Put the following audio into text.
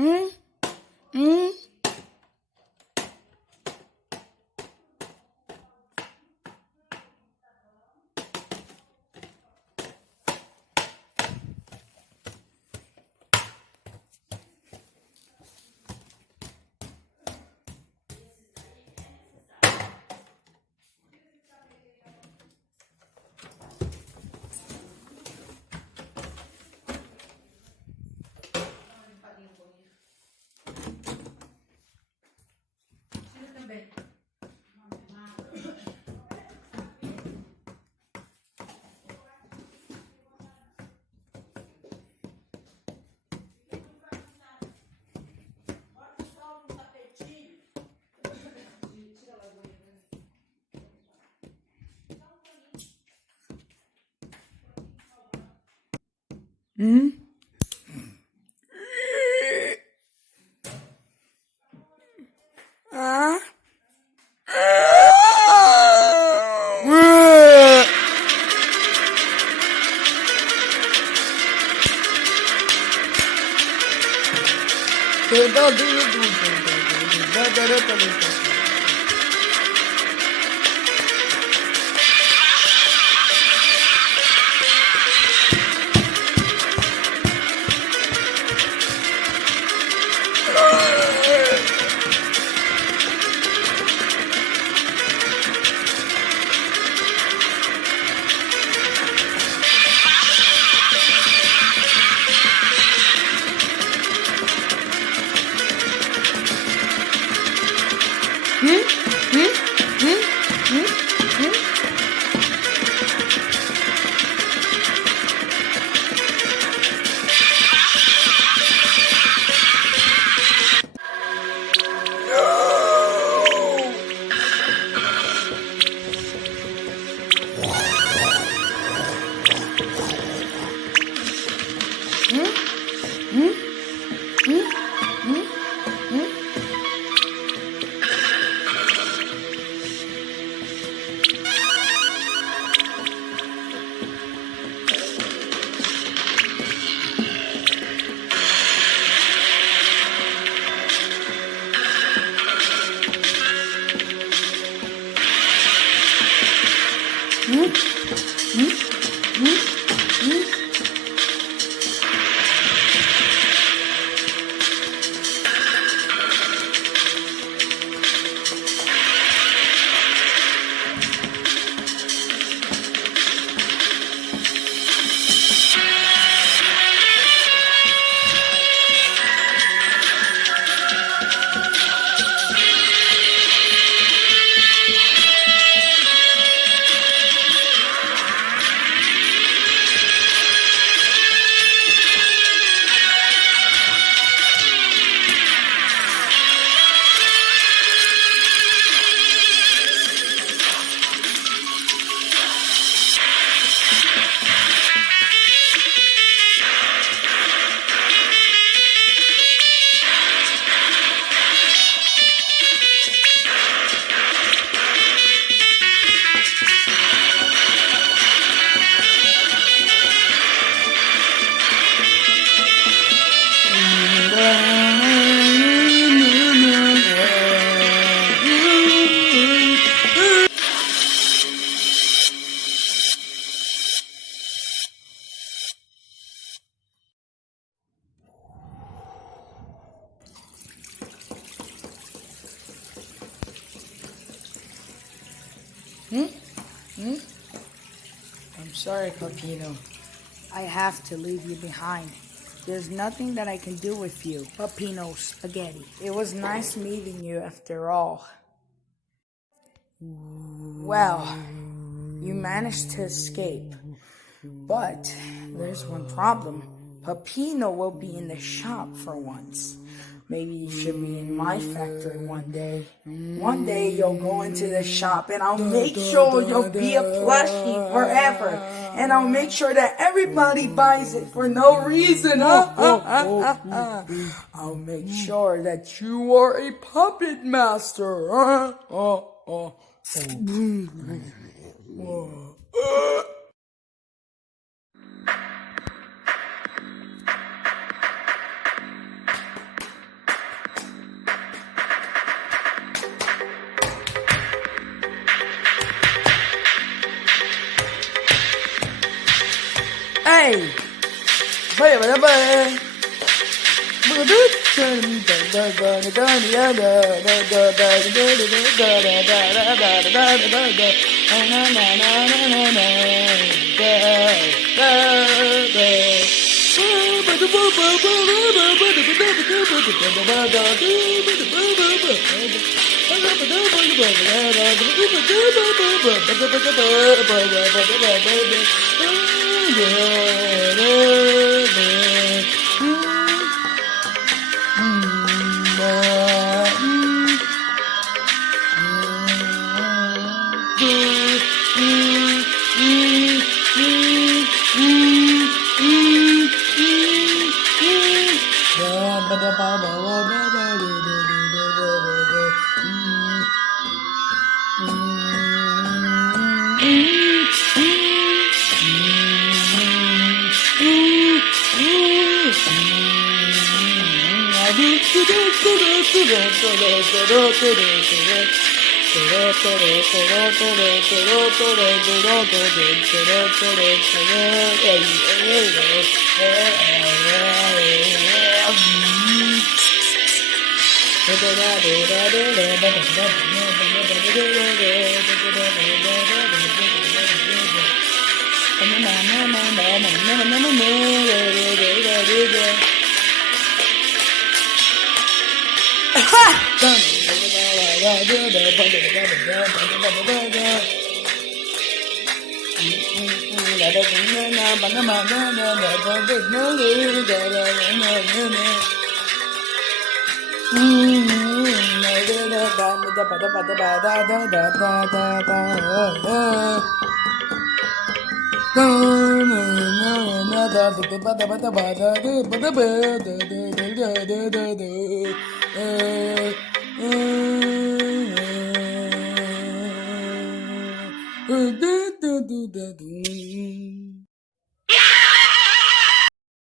Mm? Mm? Mm? I'm sorry, Papino. I have to leave you behind. There's nothing that I can do with you, Papino Spaghetti. It was nice meeting you after all. Well, you managed to escape. But there's one problem. Papino will be in the shop for once. Maybe you should be in my factory one day. One day you'll go into the shop and I'll make sure you'll be a plushie forever. And I'll make sure that everybody buys it for no reason. I'll make sure that you are a puppet master.